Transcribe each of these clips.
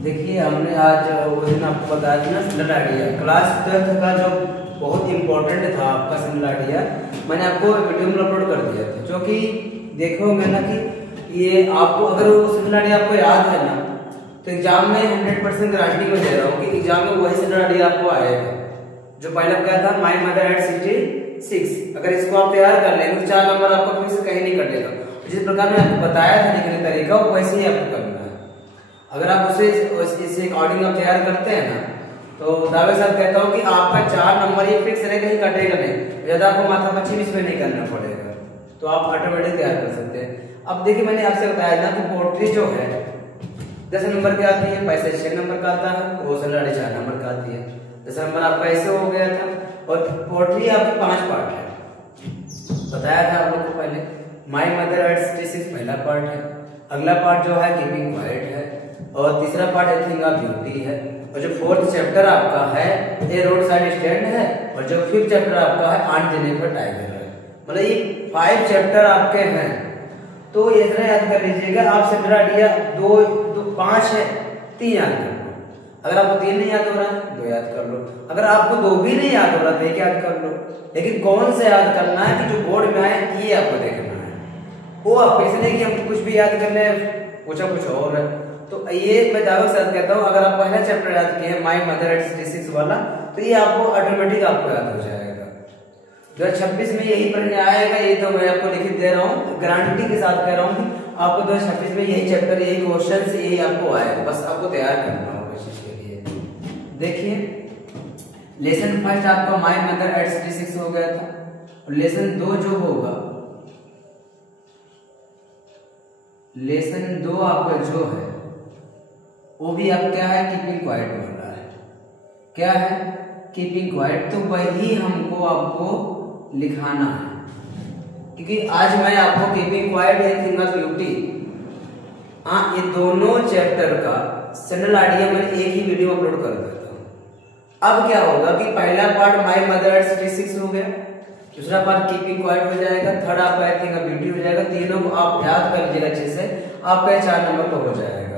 देखिए हमने आज वो दिन आपको बताया था ना सिंगल आइडिया क्लास 12th का जो बहुत इंपॉर्टेंट था आपका सिंगल आइडिया, मैंने आपको वीडियो में अपलोड कर दिया था। जो कि देखोगे ना कि ये आपको अगर वो सिंगल आइडिया आपको याद है ना तो एग्जाम में 100% गारंटी में दे रहा हूँ कि एग्जाम में वही सिंगल आइडिया आपको आएगा जो पहले क्या था माई मदर एट सिटी 6। अगर इसको आप तैयार कर लेंगे तो 4 नंबर आपको फिर से कहीं नहीं कटेगा। जिस प्रकार मैंने आपको बताया था लिखने का तरीका वो वैसे ही आपको करना है। अगर आप उसे इससे अकॉर्डिंग आप तैयार करते हैं ना तो दावे साहब कहता हूँ कि आपका 4 नंबर ये फिक्स रहेगा, कहीं कटेगा नहीं, ज्यादा आपको माथा पच्ची भी इसमें नहीं करना पड़ेगा, तो आप ऑटोमेटिक तैयार कर सकते हैं। अब देखिए मैंने आपसे बताया ना कि पोट्री जो है 10 नंबर की आती है, पैसे 6 नंबर का आता है, वो 4 नंबर का आती है। 10 नंबर आपका ऐसे हो गया था और पोट्री आपकी 5 पार्ट है, बताया था आप लोग को पहले। माई मदर एट सिटी 6 पहला पार्ट है, अगला पार्ट जो है कीपिंग क्वाइट है, और तीसरा part A thing of beauty है, और जो 4th चैप्टर आपका है ए रोड साइड स्टैंड है, और जो 5th चैप्टर आपका है आंट जेनिफर टाइगर है। मतलब ये 5 चैप्टर आपके हैं। तो इतना याद कर लीजिएगा आप सिंगल आइडिया 5 है 3 याद कर लो। अगर आपको 3 नहीं याद हो रहा है 2 याद कर लो। अगर आपको 2 भी नहीं याद हो रहा तो 1 याद कर लो। लेकिन कौन से याद करना है कि जो बोर्ड में आए ये आपको देखना है। वो आप ऐसे नहीं कि हम कुछ भी याद कर ले पूछा कुछ और है। तो ये मैं दावे के साथ कहता हूँ अगर आप पहला चैप्टर याद किए हैं माई मदर एट सिटी 6 वाला तो ये आपको ऑटोमेटिक आपको याद हो जाएगा। 2026 में यही पढ़ने आएगा, ये तो मैं आपको लिखित दे रहा हूँ, गारंटी के साथ कह रहा हूँ कि आपको 2026 में यही चैप्टर यही क्वेश्चन यही आपको आएगा, बस आपको तैयार करना होगा इस चीज के लिए। देखिए लेसन फर्स्ट आपका माई मदर एट सिटी 6 हो गया था, और लेसन 2 जो होगा, लेसन 2 आपका जो है वो भी आप क्या है कीपिंग क्वाइट वाला है। क्या है कीपिंग क्वाइट, तो वही हमको आपको लिखाना है क्योंकि आज मैं आपको keeping quite a thing of beauty ये दोनों चैप्टर का सिंगल आइडिया मैंने एक ही वीडियो अपलोड कर देता हूँ। अब क्या होगा कि पहला part my mother eight city 6 हो गया, दूसरा पार्ट कीपिंग क्वाइट हो जाएगा, थर्ड आपका आई थिंक ब्यूटी हो जाएगा। तीनों को आप याद कर लीजिएगा अच्छे से, आपका 4 नंबर पर हो जाएगा।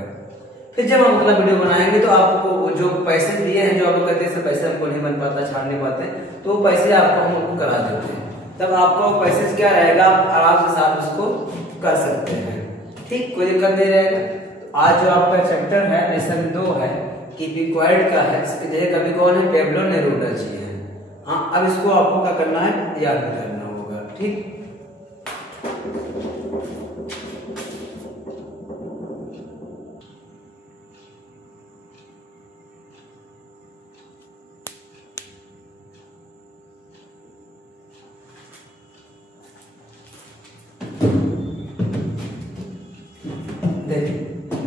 फिर जब हम अगला वीडियो बनाएंगे तो आपको जो पैसे दिए हैं जो आप लोग कहते हैं पैसे हमको नहीं बन पाता छाड़ नहीं पाते, तो पैसे आपको हम उनको करा देते हैं, तब आपको पैसे क्या रहेगा आप आराम से साथ उसको कर सकते हैं। ठीक, कोई दिक्कत नहीं रहेगा। आज जो आपका चैप्टर है लेसन 2 है कीपिंग क्वाइट का है, इसके जरिए कभी कौन है पेब्लो नेरूदा जी है। हाँ अब इसको आपको क्या करना है याद करना होगा। ठीक,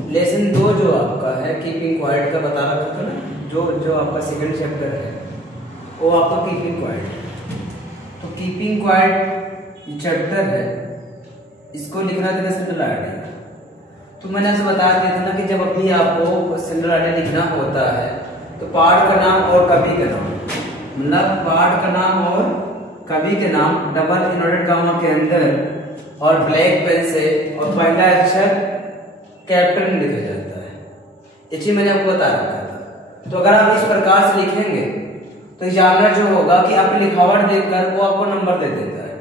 लेसन 2 जो आपका है कीपिंग क्वाइट का बता रहा था ना, जो आपका सेकंड चैप्टर है वो आपका कीपिंग क्वाइट। तो कीपिंग क्वाइट चैप्टर है, इसको लिखना था सिंगल आइडिया। तो मैंने आपसे बता दिया था ना कि जब अभी आपको सिंगल आइडिया लिखना होता है तो पार्ट का नाम और कवि का नाम, मतलब पार्ट का नाम और कवि के नाम डबल इन्वर्टेड कॉमा के अंदर और ब्लैक पेन से और पहला अक्षर कैपिटल लिखा जाता है। ये चीज मैंने आपको बता रखा था। तो अगर आप इस प्रकार से लिखेंगे तो एग्जामिनर जो होगा कि आपकी लिखावट देखकर वो आपको नंबर दे देता है,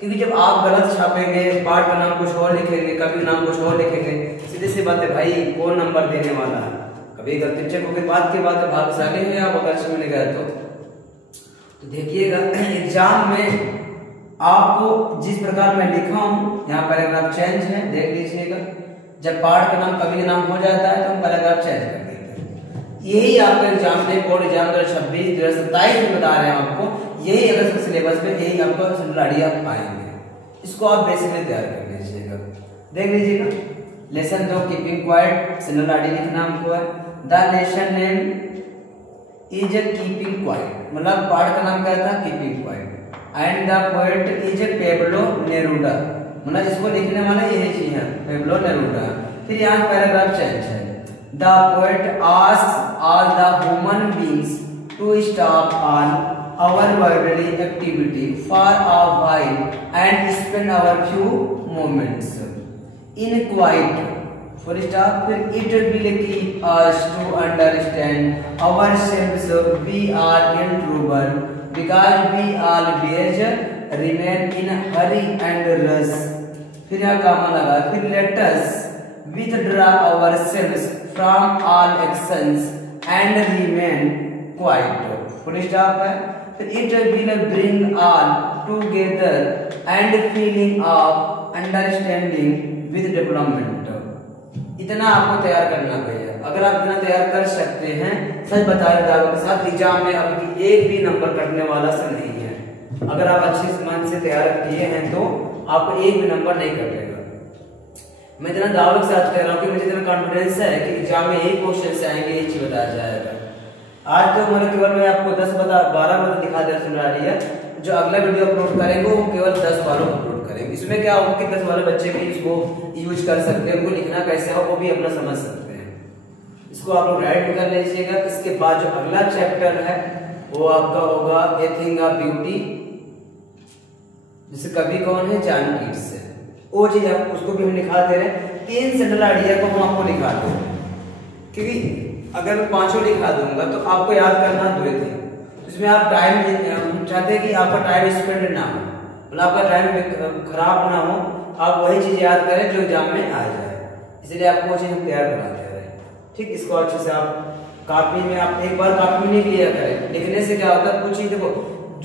क्योंकि जब आप गलत छापेंगे पार्ट का नाम कुछ और लिखेंगे कभी नाम कुछ और लिखेंगे, सीधी सी बात है भाई कौन नंबर देने वाला है। कभी गलती चेक होकर बात के बाद भाग्यशाली है आप अगर अच्छे में गए तो देखिएगा एग्जाम में आपको जिस प्रकार मैं लिखा हूं यहाँ पैराग्राफ चेंज है, देख लीजिएगा। जब पार्ट का नाम कवि का नाम हो जाता है तो हम पैराग्राफ चेंज कर देते हैं। यही आपका एग्जाम में बोर्ड एग्जाम 2026 2027 में बता रहे हैं आपको, यही अगर इसके सिलेबस में यही आपको सिंगल आइडिया पाएंगे। इसको आप बेसिकली तैयार कर लीजिएगा। देख लीजिएगा lesson 2 keeping quiet single idea लिखना हमको है। The lesson name is A keeping quiet, मतलब पार्ट का नाम क्या था keeping quiet, and the poet is a Pablo Neruda, मतलब इसको लिखने वाला यही चीज है पेब्लो नेरूदा। फिर यहाँ पैराग्राफ चेंज है। The poet asks all the human beings to stop on our worldly activity for a while and spend our few moments in quite full stop. फिर it will keep us to understand ourselves we are in trouble because we always remain in hurry and rush. फिर यहाँ काम लगा। फिर let us withdraw ourselves from all actions and remain quiet। Full stop है। फिर it will bring all together and feeling of understanding with development। इतना आपको तैयार करना भैया। अगर आप इतना तैयार कर सकते हैं, सच बता रहे दावों के साथ, एग्जाम में आपकी एक भी नंबर कटने वाला से नहीं है। अगर आप अच्छे मन से तैयार किए हैं तो आपको एक भी नंबर नहीं कटेगा। मैं इतना दावे के साथ कह रहा हूँ कि मुझे इतना कॉन्फिडेंस है कि एग्जाम में एक क्वेश्चन से आएंगे, एक चीज बताया जाएगा। आज तो मैंने केवल मैं आपको 12 बता दिखा दिया सुना रही है। जो अगला वीडियो अपलोड करेंगे वो केवल 10 वालों को अपलोड करेंगे। इसमें क्या होगा कि 10 वाले बच्चे भी इसको यूज कर सकते हैं, उनको लिखना कैसे हो वो भी अपना समझ सकते हैं। इसको आप लोग राइट भी कर लीजिएगा। इसके बाद जो अगला चैप्टर है वो आपका होगा ए थिंग ऑफ ब्यूटी, जिसे कवि कौन है, जॉन कीट्स है। वो चीज आप उसको भी हम लिखा दे रहे हैं। 3 सेंट्रल आइडिया को हम आपको लिखा दे रहे हैं, क्योंकि अगर मैं 5 लिखा दूंगा तो आपको याद करना 2 थे। इसमें आप टाइम चाहते हैं कि आपका टाइम स्पेंड ना हो, मतलब आपका टाइम खराब ना हो, आप वही चीज याद करें जो एग्जाम में आ जाए। इसलिए आपको वो चीज हम तैयार करा दे रहे हैं। ठीक, इसको अच्छे से आप कॉपी में आप एक बार कॉपी में लिख लिया करें। लिखने से क्या होता है, कुछ चीज देखो,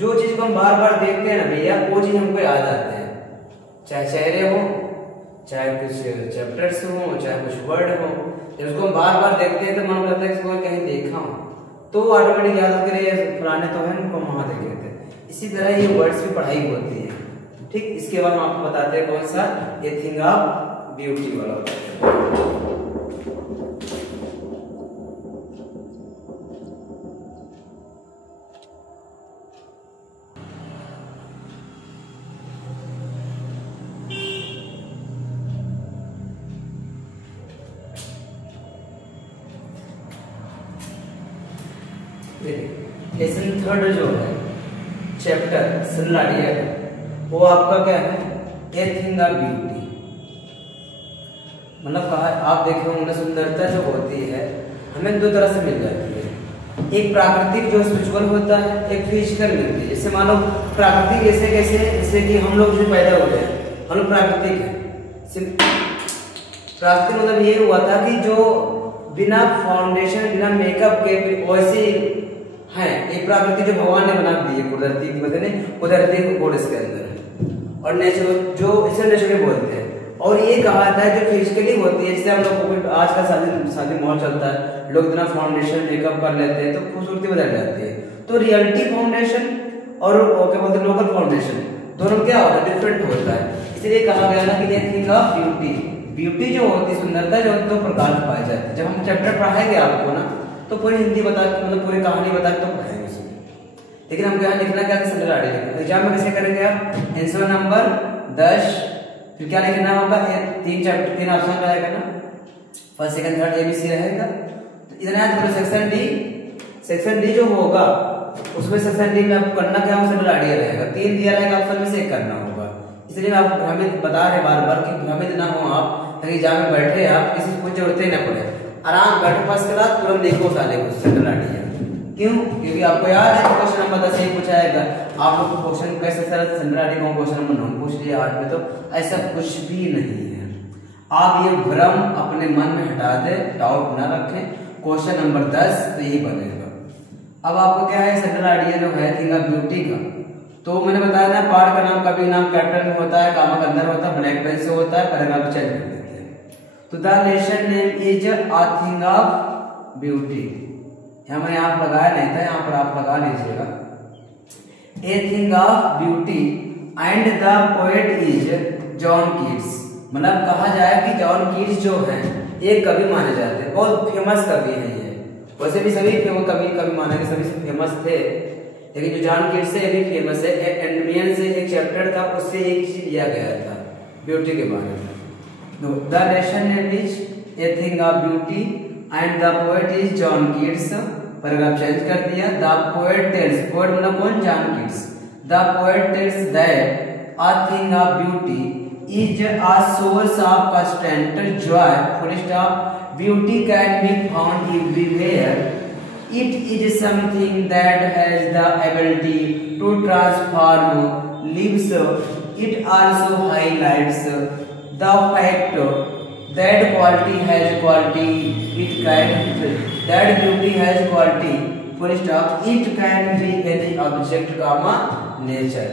जो चीज को हम बार बार देखते हैं ना भैया, वो चीज हमको याद आते हैं। चाहे चेहरे हो, चाहे कुछ चैप्टर्स हो, चाहे कुछ वर्ड हो, जब उसको हम बार बार देखते हैं तो मन करता है कि इसको कहीं देखा हो, तो ऑटोमेटिक याद करे पुराने तो है उनको वहां देखे थे। इसी तरह ये वर्ड्स की पढ़ाई होती है। ठीक, इसके बाद हम आपको बताते हैं कौन सा, ए थिंग ऑफ ब्यूटी वाला होता है। लेसन 3 जो है चैप्टर सनलाडिया, वो आपका क्या है, ए थिंग ऑफ ब्यूटी। मतलब कहा आप देखे होंगे, सुंदरता जो होती है हमें 2 तरह से मिल जाती है। एक प्राकृतिक जो स्पिरिचुअल होता है, एक फिजिकल मिलती है। जैसे मानो प्राकृतिक कैसे जैसे कि हम लोग जो पैदा हुए हैं, हम लोग प्राकृतिक है। प्राकृतिक मतलब ये हुआ था कि जो बिना फाउंडेशन, बिना मेकअप के वैसे है एक प्रकृति जो भगवान ने बना दी है, कुदरती कोड इसके अंदर, और नेचुरल जो इसे नेचुरली बोलते हैं। और ये कहा था जो फिजिकली होती है, जैसे हम लोग आज का शादी माहौल चलता है, लोग इतना फाउंडेशन मेकअप कर लेते हैं तो खूबसूरती बदल जाती है। तो रियलिटी फाउंडेशन और क्या बोलते हैं लोकल फाउंडेशन, दोनों क्या होता है, डिफरेंट होता है। इसलिए कहा गया ना कि ये थिंग ऑफ ब्यूटी। ब्यूटी जो होती है, सुंदरता जो होती है, 2 प्रकार की पाई जाती है। जब हम चैप्टर पढ़ाएंगे आपको ना तो पूरी हिंदी बता के, मतलब पूरी कहानी बता के तो पढ़ाएंगे उसमें। लेकिन हमको यहाँ लिखना क्या है, सेंट्रल आइडिया। एग्जाम में कैसे करेंगे आप, आंसर नंबर 10, फिर क्या लिखना होगा, 3 ऑप्शन रहेगा ना, फर्स्ट सेकंड थर्ड ABC रहेगा। तो इतना याद करो। सेक्शन डी जो होगा उसमें सेक्शन डी में आपको करना क्या, सेंट्रल आइडिया रहेगा। 3 दिया रहेगा ऑप्शन में से एक करना होगा। इसलिए मैं आपको भ्रमित बता रहे बार बार कि भ्रमित ना हो आप, ताकि एग्जाम में बैठे आप किसी को जरूरत ही ना पड़े, आराम बैठे फर्स्ट क्लास तुरंत देखो साले को सेंट्रल आइडिया। क्यों, क्योंकि आपको याद है क्वेश्चन नंबर 10 ही पूछाएगा। आप लोग को क्वेश्चन कैसे सर सेंट्रल आइडिया को क्वेश्चन नंबर 9 पूछ लिया 8 में, तो ऐसा कुछ भी नहीं है। आप ये भ्रम अपने मन में हटा दे, डाउट ना रखें। क्वेश्चन नंबर 10 तो यही बनेगा। अब आपको क्या है, सेंट्रल आइडिया जो है थिंग ऑफ ब्यूटी का, तो मैंने बताया ना पार्ट का नाम, कभी नाम कैपिटल में होता है, कामा के अंदर होता है, ब्लैक पेन से होता है, पैराग्राफ चेंज कर देते हैं। तो the lesson name is a thing of beauty. यहाँ मैंने आप लगाया नहीं था, यहाँ पर आप लगा लीजिएगा। ए thing of beauty and the poet is John Keats. मतलब कहा जाए कि जॉन कीट्स जो है एक कवि माने जाते हैं, बहुत फेमस कवि है ये। वैसे भी सभी कवि माने के सभी से फेमस थे, लेकिन जो जॉन कीट्स है ये भी फेमस है। एंडमियन से एक चैप्टर था, उससे एक चीज लिया गया था ब्यूटी के बारे में। The lesson name is a thing of beauty and the poet is John Keats. Paragraph change कर दिया। द पोएट टेल्स, पोएट मतलब कौन, John Keats. The poet tells that a thing of beauty is a source of constant joy. Full stop. Beauty can be found everywhere. It is something that has the ability to transform lives. It also highlights the fact that quality has quality. It can that beauty has quality. Full stop. It can be any object, comma nature.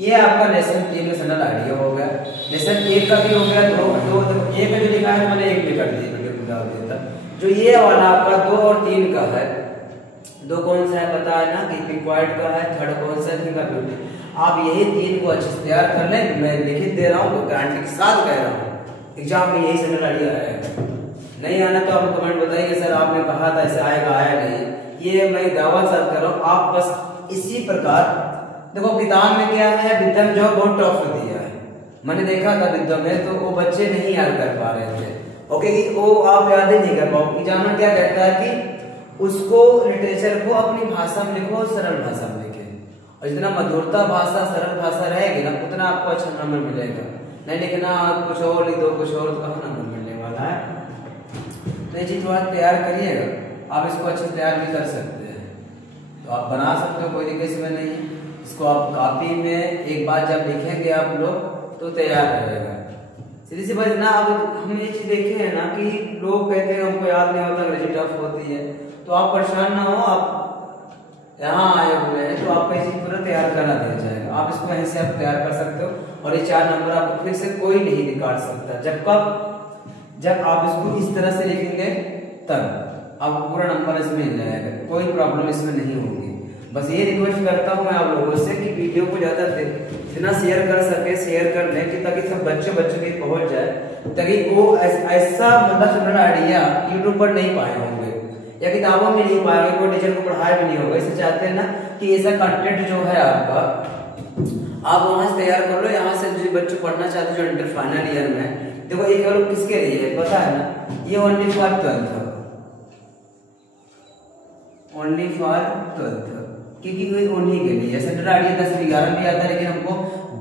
ये आपका lesson 3 में general idea हो गया। Lesson 1 का भी हो गया, 2 1 में जो लिखा है मैंने 1 में कर दिया, वीडियो डाल दिया था। जो ये वाला आपका 2 और 3 का है, 2 कौन सा है पता है ना कि रिक्वायर्ड का है, 3rd कौन सा है का ब्यूटी। आप यही 3 को अच्छे से तैयार कर लें, मैं लिखित दे रहा हूँ, गारंटी के साथ कह रहा हूँ, एग्जाम में यही जनरल आइडिया आएगा। नहीं आना तो आप कमेंट बताइए सर आपने कहा था ऐसे आएगा, आया नहीं। ये मैं दावा साथ कर रहा हूँ, आप बस इसी प्रकार देखो। किताब में क्या है, विद्या में जो बहुत टफ दिया है, मैंने देखा था विद्या में, तो वो बच्चे नहीं याद कर पा रहे थे। ओके, वो आप याद ही नहीं कर पाओ। एग्जामिनर क्या कहता है कि उसको लिटरेचर को अपनी भाषा में लिखो, सरल भाषा में लिखे, और जितना मधुरता भाषा सरल भाषा रहेगी ना उतना आपको अच्छा नंबर मिलेगा। नहीं लिखना कुछ और लिख दो, कुछ और, तो कहाँ नंबर मिलने वाला है। तो ये चीज थोड़ा तैयार करिएगा, आप इसको अच्छे से तैयार भी कर सकते हैं, तो आप बना सकते हो, कोई दिक्कत इसमें नहीं है। इसको आप कॉपी में एक बार जब लिखेंगे आप लोग तो तैयार रहेगा। सीधी सी बात ना, अब हम ये चीज देखे हैं ना कि लोग कहते हैं हमको याद नहीं होता, अंग्रेजी टफ होती है, तो आप परेशान ना हो, आप यहाँ आए हुए हैं तो आपको ये चीज पूरा तैयार करा दिया जाएगा। आप इसको ऐसे आप तैयार कर सकते हो, और ये 4 नंबर आपको फिर से कोई नहीं निकाल सकता। जब आप इसको इस तरह से लिखेंगे तब आपको पूरा नंबर इसमें मिल जाएगा, कोई प्रॉब्लम इसमें नहीं होगी। बस ये रिक्वेस्ट करता हूँ मैं आप लोगों से कि वीडियो को ज्यादा जितना शेयर कर सके शेयर कर लें, कि ताकि सब बच्चों के पहुंच जाए, ताकि वो ऐसा मतलब जनरल आइडिया यूट्यूब पर नहीं पाए होंगे या किताबों में नहीं पाए होंगे, कोई टीचर को पढ़ाया भी नहीं होगा। इसे चाहते हैं ना कि ऐसा कंटेंट जो है आपका आप वहां से तैयार कर लो। यहाँ से जो बच्चे पढ़ना चाहते हैं जो इंटर फाइनल ईयर में, देखो ये केवल किसके लिए है पता है ना, ये only for 12th, only for 12th, क्योंकि कोई उन्हीं के लिए जनरल आइडिया 10 11 भी आता है, लेकिन हमको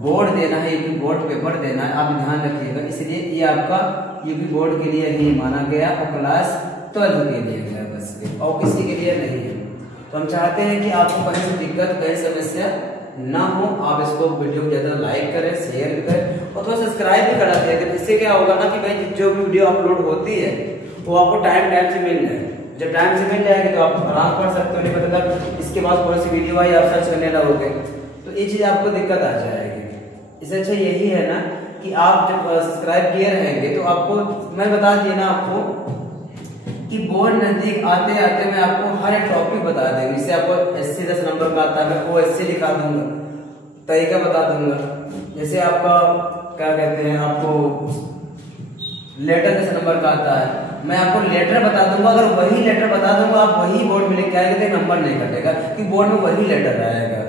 बोर्ड देना है, यूपी बोर्ड पेपर देना है, आप ध्यान रखिएगा। इसलिए ये आपका यूपी बोर्ड के लिए ही माना गया और क्लास 12 के लिए गया बस, और किसी के लिए नहीं है। तो हम चाहते हैं कि आपको कहीं से दिक्कत कहीं समस्या ना हो, आप इसको वीडियो को ज्यादा लाइक करें, शेयर करें और थोड़ा सब्सक्राइब भी करा दिया। इससे क्या होगा ना कि भाई जो वीडियो अपलोड होती है वो आपको टाइम से मिल जाए। जब टाइम से मिल जाएगी तो आप आराम कर सकते हो, नहीं मतलब इसके बाद कौन सी वीडियो आई आप सर्च करने लगोगे तो ये चीज आपको दिक्कत आ जाएगी। इससे अच्छा यही है ना कि आप जब सब्सक्राइब किए रहेंगे तो आपको मैं बता दिया ना आपको कि बोर्ड नजदीक आते आते मैं आपको हर एक टॉपिक बता देंगे। इससे आपको एससी 10 नंबर का आता है, मैं वो एससी दिखा दूंगा, तरीका बता दूंगा। जैसे आपका क्या कहते हैं, आपको लेटर 10 नंबर का आता है, मैं आपको लेटर बता दूंगा। अगर वही लेटर बता दूंगा आप वही बोर्ड में लेके आएंगे तो नंबर नहीं कटेगा, कि बोर्ड में वही लेटर आएगा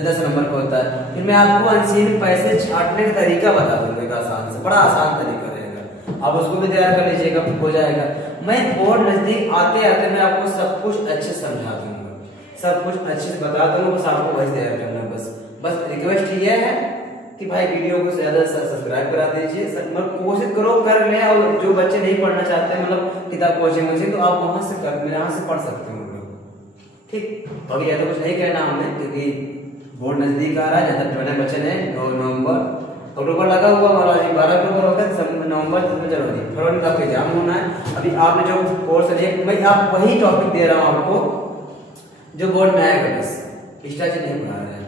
10 नंबर का होता है। फिर मैं आपको अनसीन पैसे छाटने का तरीका बता दूंगा, आसान से बड़ा आसान तरीका रहेगा, आप उसको भी तैयार कर लीजिएगा, हो जाएगा। मैं बोर्ड नजदीक आते आते मैं आपको सब कुछ अच्छे समझा दूंगा, सब कुछ अच्छे से बता दूंगा, बस आपको वही तैयार करना। बस रिक्वेस्ट ये है कि भाई वीडियो को ज्यादा सब्सक्राइब करा दीजिए, कोशिश करो कर ले। और जो बच्चे नहीं पढ़ना चाहते मतलब किताब कोचिंग तो आप वहां से यहाँ से पढ़ सकते हो ठीक। तो अभी ज्यादा कुछ नहीं कहना हमें, क्योंकि बोर्ड नजदीक आ रहा है, ज्यादा पढ़ने बच्चे ने 9 नवंबर अक्टूबर लगा हुआ, 12 अक्टूबर होता है, नवंबर फरवरी का एग्जाम होना है। अभी आपने जो कोर्स लिया मैं आप वही टॉपिक दे रहा हूँ आपको जो बोर्ड में आएगा, बस एक्स्ट्रा चीज नहीं पढ़ा रहे हैं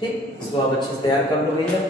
ठीक। इसको आप अच्छे से तैयार कर लो भैया।